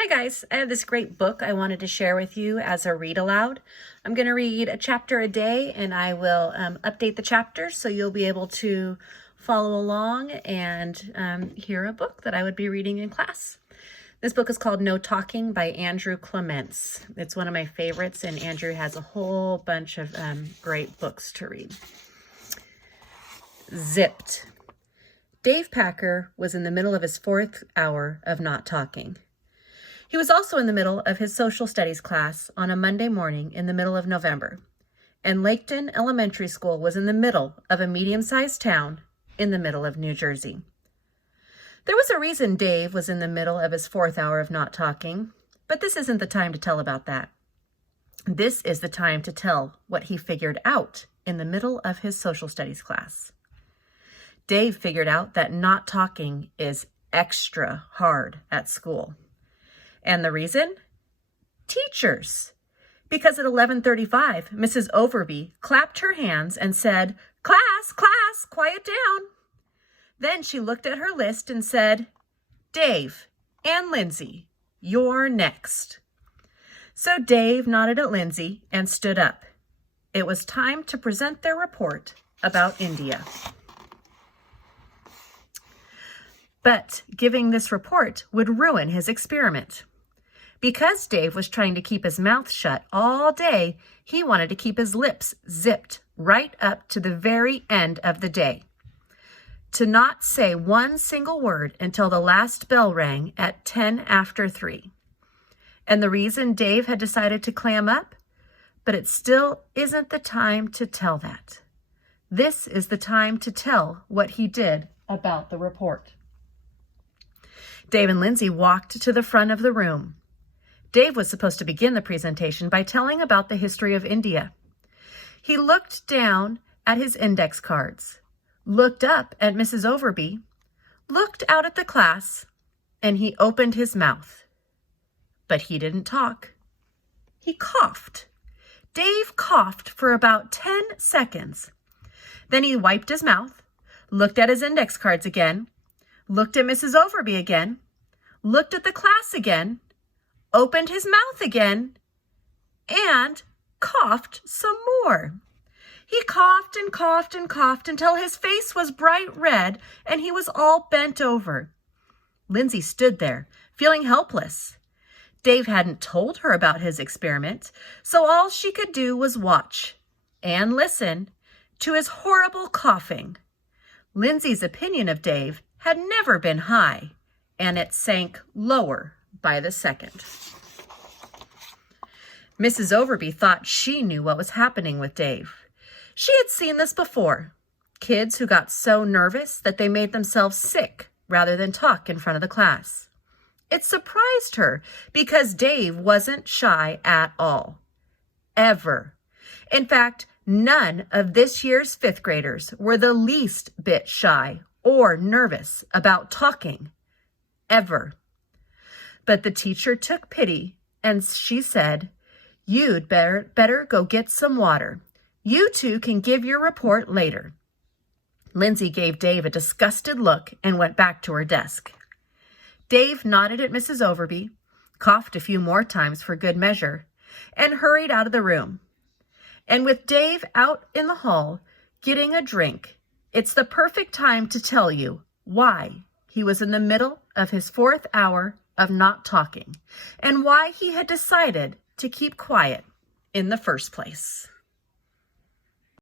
Hi guys, I have this great book I wanted to share with you as a read aloud. I'm going to read a chapter a day and I will update the chapters so you'll be able to follow along and hear a book that I would be reading in class. This book is called No Talking by Andrew Clements. It's one of my favorites and Andrew has a whole bunch of great books to read. Zipped. Dave Packer was in the middle of his 4th hour of not talking. He was also in the middle of his social studies class on a Monday morning in the middle of November, and Laketon Elementary School was in the middle of a medium-sized town in the middle of New Jersey. There was a reason Dave was in the middle of his 4th hour of not talking, but this isn't the time to tell about that. This is the time to tell what he figured out in the middle of his social studies class. Dave figured out that not talking is extra hard at school. And the reason? Teachers. Because at 11:35, Mrs. Overby clapped her hands and said, "Class, class, quiet down." Then she looked at her list and said, "Dave and Lindsay, you're next." So Dave nodded at Lindsay and stood up. It was time to present their report about India. But giving this report would ruin his experiment. Because Dave was trying to keep his mouth shut all day, he wanted to keep his lips zipped right up to the very end of the day. To not say one single word until the last bell rang at 10 after 3. And the reason Dave had decided to clam up? But it still isn't the time to tell that. This is the time to tell what he did about the report. Dave and Lindsay walked to the front of the room. Dave was supposed to begin the presentation by telling about the history of India. He looked down at his index cards, looked up at Mrs. Overby, looked out at the class, and he opened his mouth. But he didn't talk. He coughed. Dave coughed for about 10 seconds. Then he wiped his mouth, looked at his index cards again, looked at Mrs. Overby again, looked at the class again, opened his mouth again, and coughed some more. He coughed and coughed and coughed until his face was bright red and he was all bent over. Lindsay stood there, feeling helpless. Dave hadn't told her about his experiment, so all she could do was watch and listen to his horrible coughing. Lindsay's opinion of Dave had never been high, and it sank lower by the second. Mrs. Overby thought she knew what was happening with Dave. She had seen this before. Kids who got so nervous that they made themselves sick rather than talk in front of the class. It surprised her because Dave wasn't shy at all. Ever. In fact, none of this year's 5th graders were the least bit shy or nervous about talking. Ever. But the teacher took pity and she said, "You'd better go get some water. You two can give your report later." Lindsay gave Dave a disgusted look and went back to her desk. Dave nodded at Mrs. Overby, coughed a few more times for good measure, and hurried out of the room. And with Dave out in the hall getting a drink, it's the perfect time to tell you why he was in the middle of his 4th hour of not talking and why he had decided to keep quiet in the first place.